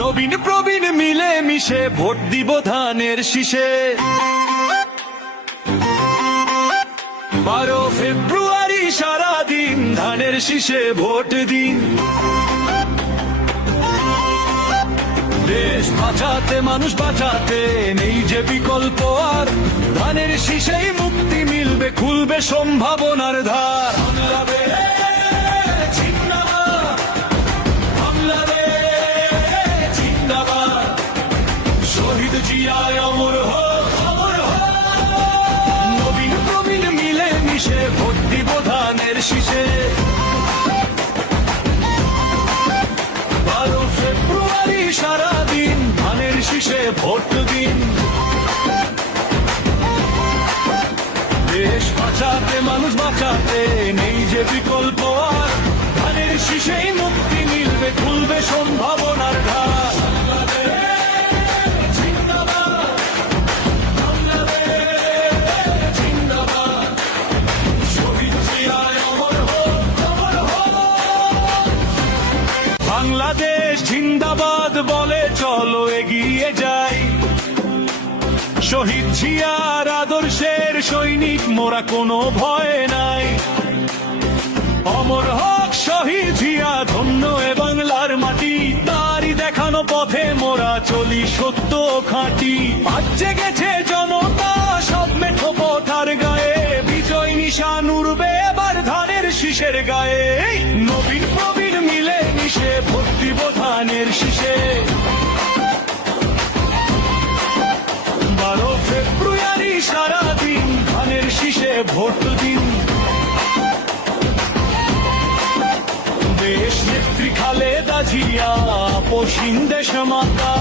নবীন প্রবীণ মিলে মিশে ভোট দিব ধানের শীষে। 12 ফেব্রুয়ারি সারাদিন ধানের শীষে ভোট দিন। দেশ বাঁচাতে মানুষ বাঁচাতে নেই যে বিকল্প আর, ধানের শীষেই মুক্তি মিলবে, খুলবে সম্ভাবনার দ্বার। শহীদ জিয়ায় অমর হোক, অমর হোক। নবীন প্রবীণ মিলে মিশে ভোট দিব ধানের শীষে। 12 ফেব্রুয়ারি সারাদিন ধানের শীষে ভোট দিন। দেশ বাঁচাতে মানুষ বাঁচাতে নেই যে বিকল্প আর, ধানের শীষেই মুক্তি মিলবে, খুলবে সম্ভাবনার দ্বার। বাংলাদেশ জিন্দাবাদ বলে চলো এগিয়ে যাই, শহীদ জিয়ার আদর্শের সৈনিক মোরা কোনো ভয় নাই। অমর হক শহীদ জিয়া, ধন্য এ বাংলার মাটি, তারই দেখানো পথে মোরা চলি সত্য খাঁটি। আজ জেগেছে জনতা সব মেঠো পথার গায়ে, বিজয় নিশান উড়বে এবার ধানের শীষের গায়ে। নবীন প্রবীণ মিলে মিশে ভোট দিব ধানের শীষে। 12 ফেব্রুয়ারি সারাদিন ধানের শীষে ভোট দিন। দেশ নেত্রী খালেদা জিয়া, পশ্চিম দেশ মাতা